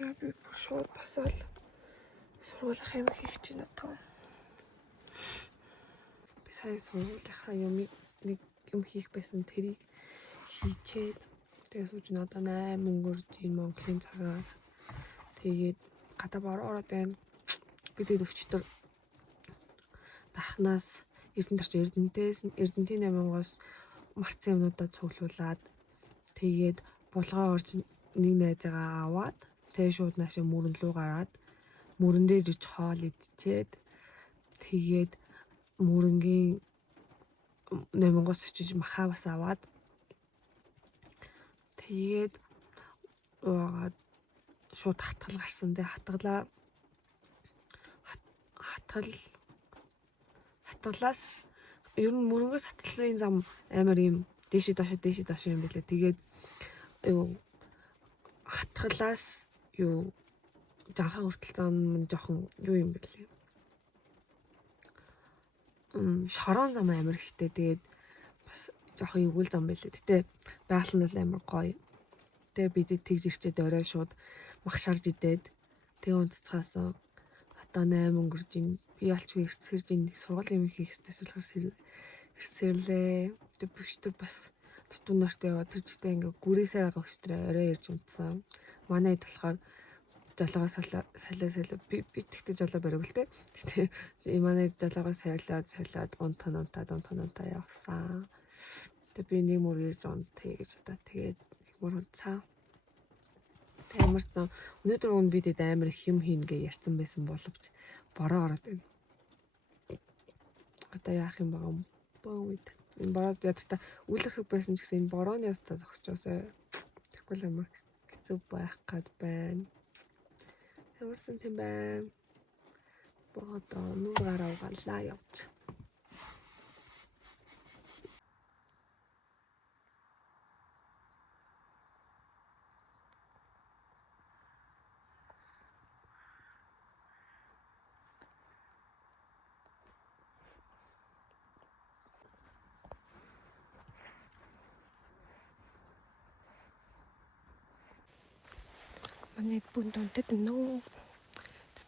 Яа би шууд бас л сургуулах юм хийх чинь одоо. Би сая сургуулийнхаа нэг юм хийх байсан тэрийг хийчээд тэгээд сууж одоо 8 өнгөрч энэ Монголын цагаар тэгээд гадаа ороод байна. Бид өчтөр дахнаас Эрдэнтийн 8-аас марцсан юмнуудаа цуглуулад тэгээд булгаа орж нэг найзаагаа аваад тэгээд шууд наашаа мөрөн рүү гараад мөрөн дээр ич хоол идчихэд тэгээд мөрөнгийн 8-аас очиж махаа бас аваад тэгээд шууд хатгал гарсан. Тэгээд хатгалаас ер нь мөрөнгөөс хатгалын зам амар юм дээшээ доош юм билээ. Тэгээд хатгалаас жанхаа хүртэл зам жоохон юм бэлээ. Шорон зам амар ихтэй. Тэгээд бас жоохон эвгүүл зам байлээ. Гэтэ байгаль нь бол амар гоё. Тэгээд бид тэгж ирчээд орой шууд магшарж идээд тэг унтцахаас одоо 8 өнгөрж ин би ялчгүй ирсэрж ин сургуулийн юм хийх хэвчээс болохоор ирсэрлээ. Тэг бүштэй бас тутун нарт яваад тэр жигтэй ингээ гүрээсээ байгаа өстрээ орой ирж унтсан. Манай ид болохоор жолоогоо салаа би тэгтээ жолоо бариг л те. Тэгтээ манай жолоогоо салаад унтаа явсан. Тэг би нэг мөр ирж унтъя гэж удаа тэгээд нэг мөр унтсан. Амарсан өнөөдөр өгн бидэд амар их юм хийнэ гэж ярьсан байсан боловч бороо ороод байна. Одоо яах юм байгаа юм боо үед. Энэ бороод ядта үлрэх байсан ч гэсэн энэ борооны ятаа зогсчихосоо. Тэгвэл амар хэцүү байх гад байна. Ямарсан тийм байна. Бороо нүүр гараа угаалаа явж. Манай бүнд унтад нөө.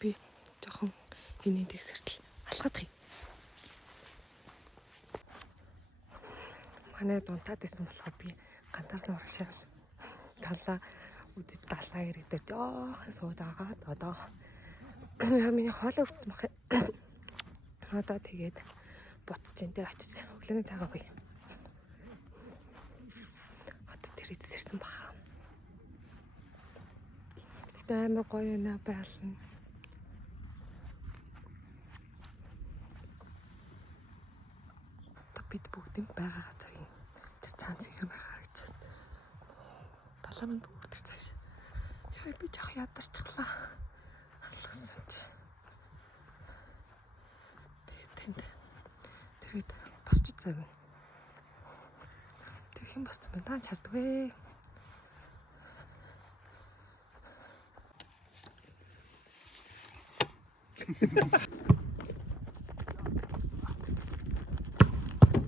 Би жоохон энэ тэгсэртэл алхах юм. Манай унтаад байсан болохоор би ганцаараа урагшаа талаа үдэд далаа ирээд жоохон суугаад одоо миний хоолой өрцсөн бах. Одоо тэгээд буцчихин дээр очиж өглөөний цагаа гоё. Одоо тэр идэж ирсэн баха. Амар гоё нэ байлна. Бид бүгд байгаа газрын тэр цаан цэгэр харагдсан. Далаа манд бүгд тэр цааш. Яа би жоох ядарчихлаа. Алуусан чи. Тэнд тэрээд босч зав. Тэр хэм босч байна чаддгүй.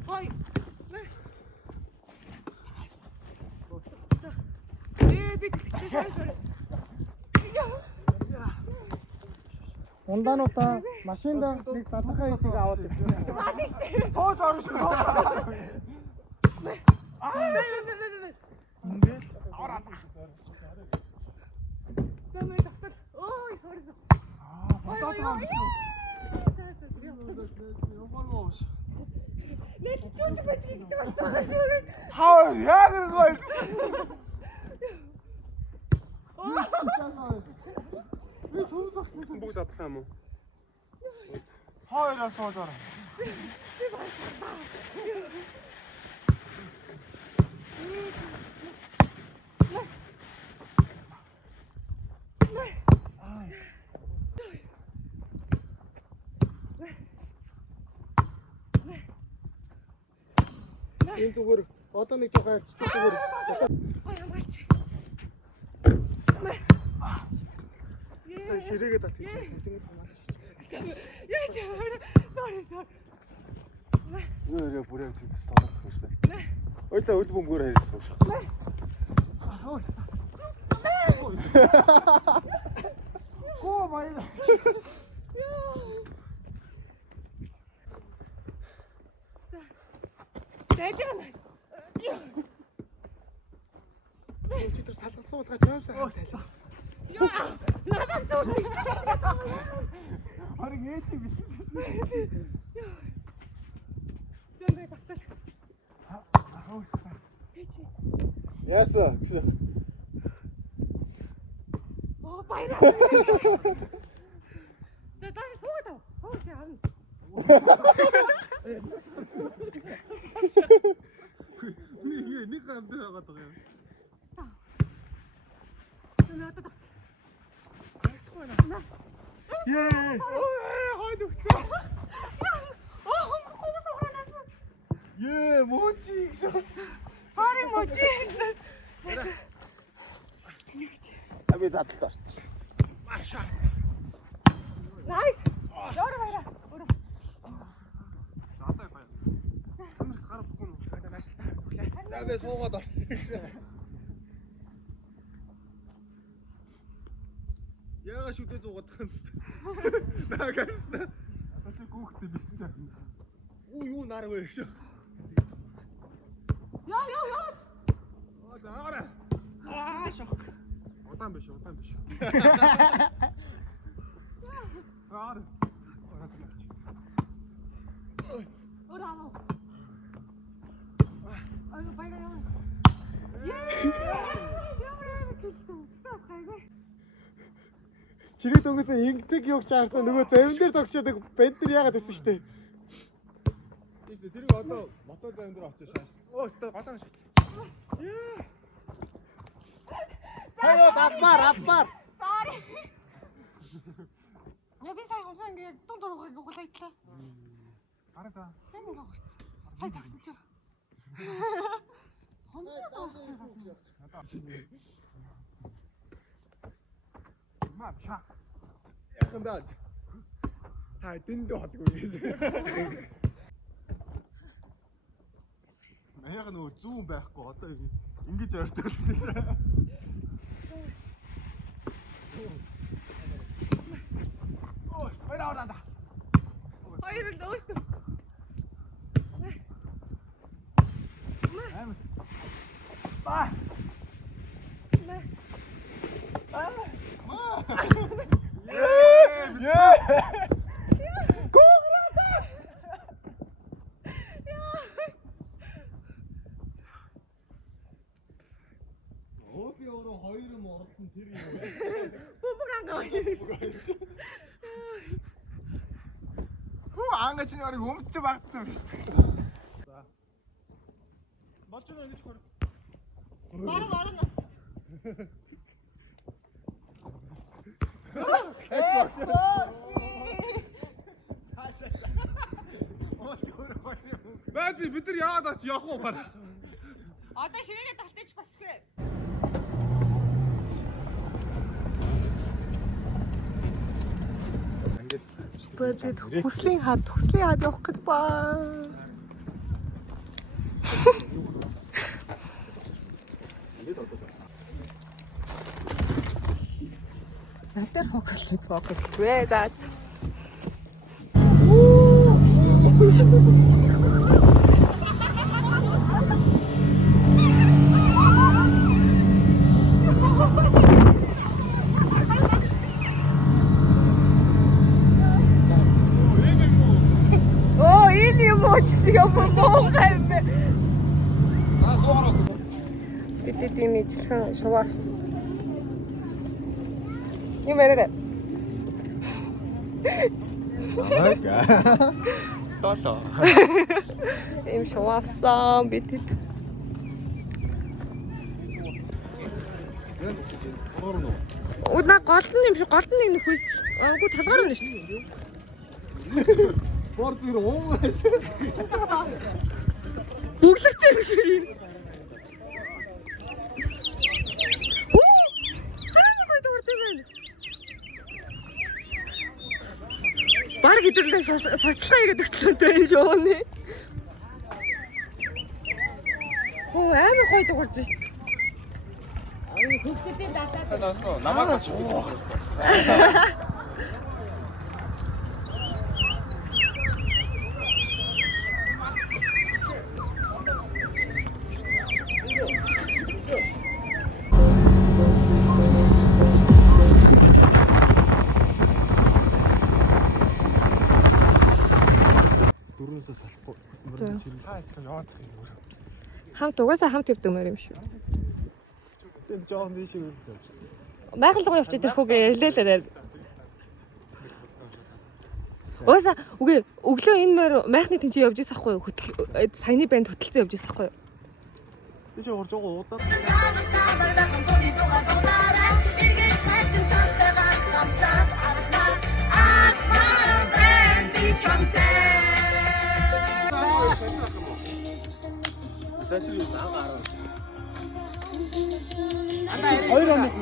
Ой. Би Ундаануудаа машинда нэг залхаа хийдэг аваад ирсэн. Мааш тий. Сууж орно шүү. Ингээл аваад. Замаа тогтол. Ой, sorry. Мотоод байгаа. Нэг чууч байж гэдэг байна шүү. Хаа яа гэж байна. Би төвсөх бүгд задах юм уу? Хоёроо сууж орно. Энэ зүгээр одоо нэг жоо гарч зүгээр. Ой ямаач. Сая ширээгээ тат хийж байгаа. Тэнгэр хамаалж шийдлээ. Яа чи sorry. Нэрээ бүрээ тийс толгох юм шиг. Ойлаа өл бөмбөр харилцсан шүү. сайхан тайлбар. Надад зөвлөе. Харин ээж юм биш. Зэмбэ татал. Яаса. Оо баяраа. За даш суугаад ав. Сууж яана. Нэг гамбар байгаа даа. Надад. Ее. Хойд өгцөө. Ее, мочи шүү. Sorry мочи. Би задлалт орч. Маша. Nice. Яра баяраа. Өөрөө. Саатай баяр. Камер гарах бүхэн үү? Надад нааштай өглөө. За би суугаад ор. Яага шүдэ зуугаад байгаа юм зү. Наагаарсна. Аталгүй гүөхтэй би. Юу нар вэ гэж. Яа. Оо заараа. Шок. Удаан биш. Аар. Өөрөө аваа. Ай баяраа. Чирэг дөнгөсөн ингэдэг юг чаарсан нөгөө завин дээр зогсоод банд нар яагаад байсан штэ. Тийш тэрийг одоо мотор завин дээр очиж шааш. Оо өстө голоон шаац. Сая албаар. Sorry. Я би сайн хонсон ингээд дунд дургыг угуулайчлаа. Хараа та. Хэн нэг гоорч. Сая загсан чи. Маа чаа. Яхан даа. Та дэндүү холгүй гэж. Наяга нөгөө зүүн байхгүй одоо ингэж ойртол тийм шээ. Оо, баяраа. Хоёр л өөртөө. Ба. Өөсөө өөрөө хоёр юм оролтон тэр юм. Бубугангаа. Хөө ангаж нэг өмч багтсан биш. За. Болж байгаа гэж хор. Бараг орноос. Цаашаа. Оо өөр хоёр юм. Баази бид нар яагаад ач явах уу гараа. Одоо ширээгээ талтайч бацгүй. Бэдэд хүслийн хад явах гэж баа. Натэр фокус гээ даа. Оо энэ юм уу чи юм муу юм бэ? Бид тийм ижлхэн шуваарс. Юм ярэ. Толоо. Им шуваарсан бидэд. Удаа гол нь юм шиг гол нь энэ хүйс. Аагүй талгаар байна шүү. Бор зүр уу. Бүглэртэй юм шиг юм. Баг хэдэрлээ сурчлаа гэдэг өчлөөтэй энэ шууны. Оо амар гоё дуурж шít. Хөвсөдийн датаа. Сонсоо. Намайг ч. Бусдаас салахгүй. За. Хаасан яваад их юм. Хамт угаасаа хамт явдаг мөр юм шүү. Тэм жоон дий шиг юм. Майхалгаа явчих тэрхүүгээ хэлээлээ. Угаасаа үгүй өглөө энэ мөр майхны тэнцээ явж ирсэн ахгүй юу? Саяны банд хөтөлцөө явж ирсэн ахгүй юу? Би ч орж байгаа удаа. Сачил юус аа 10. Хоёр оног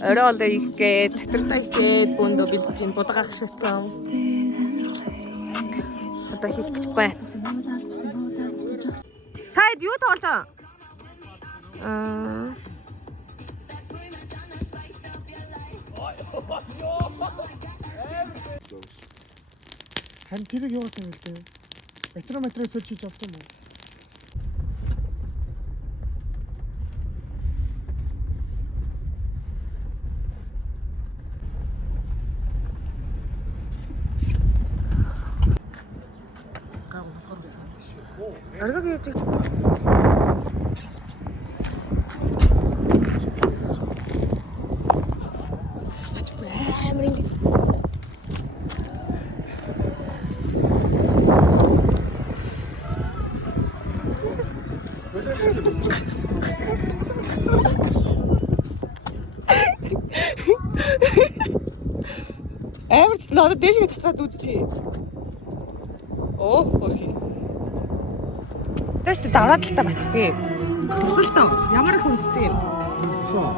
Орой их татартай гээд бөндөө бэлдэж ин будагаа хашаацсан. Одоо хийх гэж байна. Таад юу тоолж байгаа? Хан тэрэг яваад юм лээ. Метрометрээс чиж авсан юм уу? Аргаг яаж их амар ч надад дээшгээ тацаад үзчихье. Оо хөрхи. Тэст даваад л та батгүй. Тусал таа. Ямар их хүнтэй юм. Соо.